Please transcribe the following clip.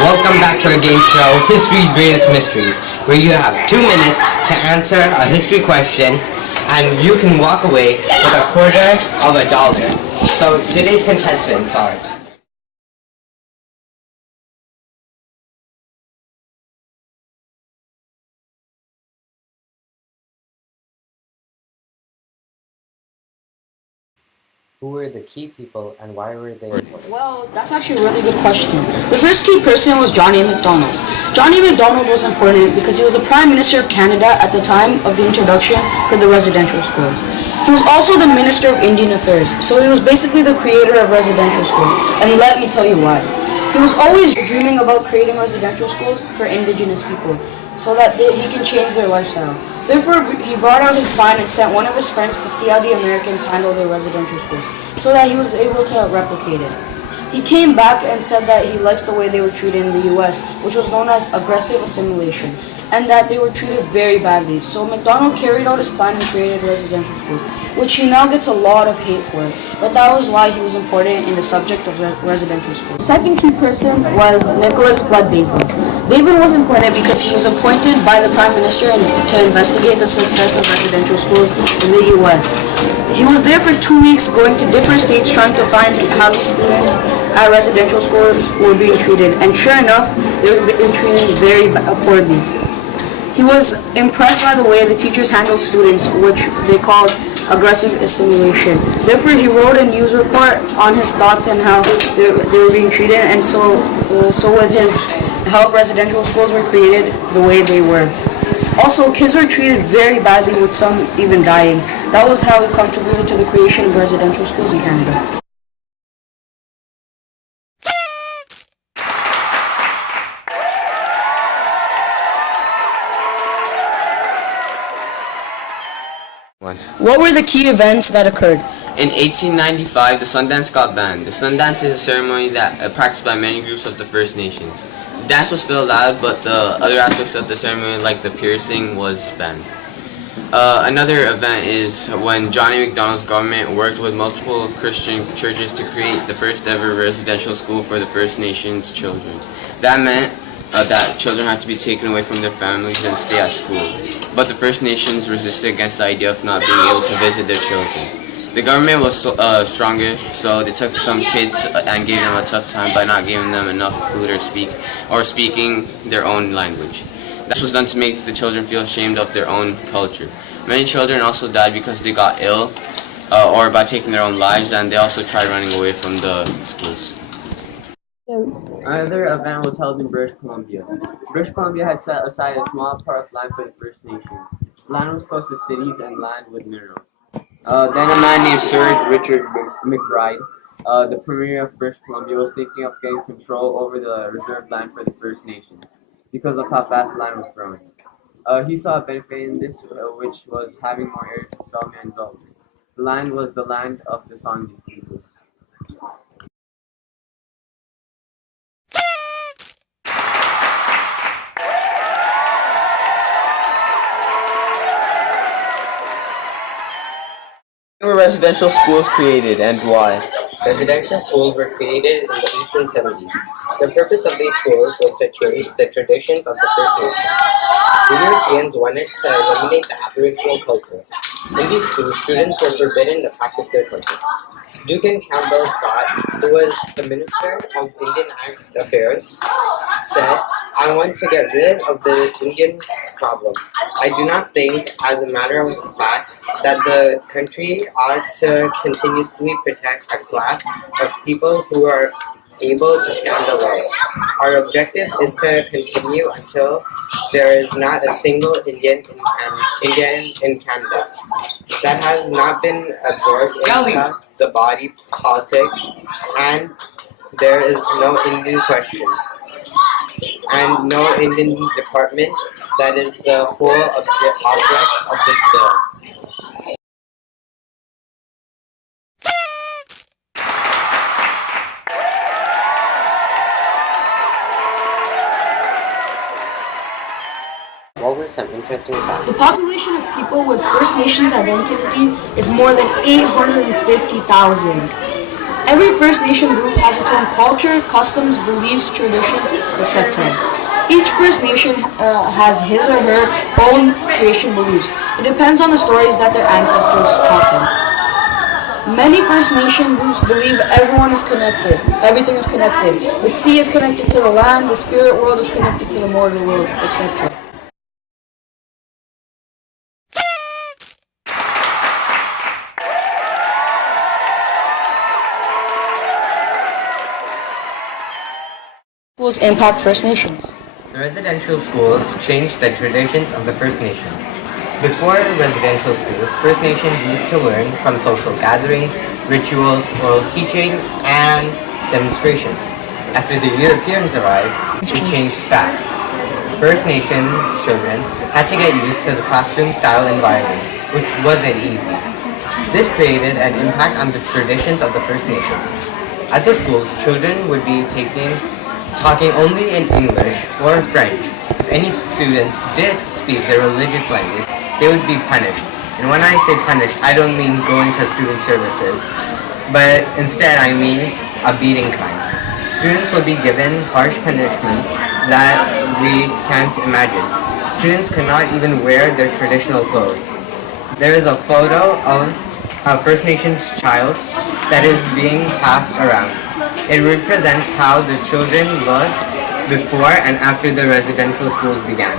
Welcome back to our game show, History's Mysteries, where you have 2 minutes to answer a history question, and you can walk away with $0.25. So today's contestants are who were the key people and why were they important? Well, that's actually a really good question. The first key person was John A. Macdonald. John A. Macdonald was important because he was the Prime Minister of Canada at the time of the introduction for the residential schools. He was also the Minister of Indian Affairs, so he was basically the creator of residential schools, and let me tell you why. He was always dreaming about creating residential schools for Indigenous people, so that he can change their lifestyle. Therefore, he brought out his plan and sent one of his friends to see how the Americans handle their residential schools, so that he was able to replicate it. He came back and said that he likes the way they were treated in the US, which was known as aggressive assimilation, and that they were treated very badly. So Macdonald carried out his plan and created residential schools, which he now gets a lot of hate for, but that was why he was important in the subject of residential schools. The second key person was Nicholas Flood David. David was important because he was appointed by the Prime Minister to investigate the success of residential schools in the US. He was there for 2 weeks, going to different states trying to find how these students at residential schools were being treated, and sure enough, they were being treated very poorly. He was impressed by the way the teachers handled students, which they called aggressive assimilation. Therefore, he wrote a news report on his thoughts and how they were being treated, and so with his help, residential schools were created the way they were. Also, kids were treated very badly, with some even dying. That was how he contributed to the creation of residential schools in Canada. What were the key events that occurred? In 1895, the Sundance got banned. The Sundance is a ceremony that practiced by many groups of the First Nations. The dance was still allowed, but the other aspects of the ceremony, like the piercing, was banned. Another event is when John A. Macdonald's government worked with multiple Christian churches to create the first ever residential school for the First Nations children. That meant that children had to be taken away from their families and stay at school. But the First Nations resisted against the idea of not being able to visit their children. The government was stronger, so they took some kids and gave them a tough time by not giving them enough food or speaking their own language. This was done to make the children feel ashamed of their own culture. Many children also died because they got ill or by taking their own lives, and they also tried running away from the schools. Another event was held in British Columbia. British Columbia had set aside a small part of land for the First Nations. Land was close to cities and land with minerals. Then a man named Sir Richard McBride, the Premier of British Columbia, was thinking of getting control over the reserved land for the First Nations because of how fast land was growing. He saw a benefit in this, which was having more areas for settlement and development. The land was the land of the Songhees people. When were residential schools created and why? Residential schools were created in the 1870s. The purpose of these schools was to change the traditions of the First Nations. The Europeans wanted to eliminate the Aboriginal culture. In these schools, students were forbidden to practice their culture. Duncan Campbell Scott, who was the Minister of Indian Affairs, said, "I want to get rid of the Indian problem. I do not think, as a matter of fact, that the country ought to continuously protect a class of people who are able to stand alone. Our objective is to continue until there is not a single Indian in Canada that has not been absorbed into the body politic, and there is no Indian question and no Indian department. That is the whole object of this bill." What were some interesting facts? The population of people with First Nations identity is more than 850,000. Every First Nation group has its own culture, customs, beliefs, traditions, etc. Each First Nation has his or her own creation beliefs. It depends on the stories that their ancestors taught them. Many First Nation groups believe everyone is connected. Everything is connected. The sea is connected to the land, the spirit world is connected to the mortal world, etc. Schools impact First Nations. The residential schools changed the traditions of the First Nations. Before residential schools, First Nations used to learn from social gatherings, rituals, oral teaching, and demonstrations. After the Europeans arrived, it changed fast. First Nations children had to get used to the classroom-style environment, which wasn't easy. This created an impact on the traditions of the First Nations. At the schools, children would be talking only in English or French. If any students did speak their religious language, they would be punished. And when I say punished, I don't mean going to student services, but instead I mean a beating kind. Students would be given harsh punishments that we can't imagine. Students could not even wear their traditional clothes. There is a photo of a First Nations child that is being passed around. It represents how the children looked before and after the residential schools began.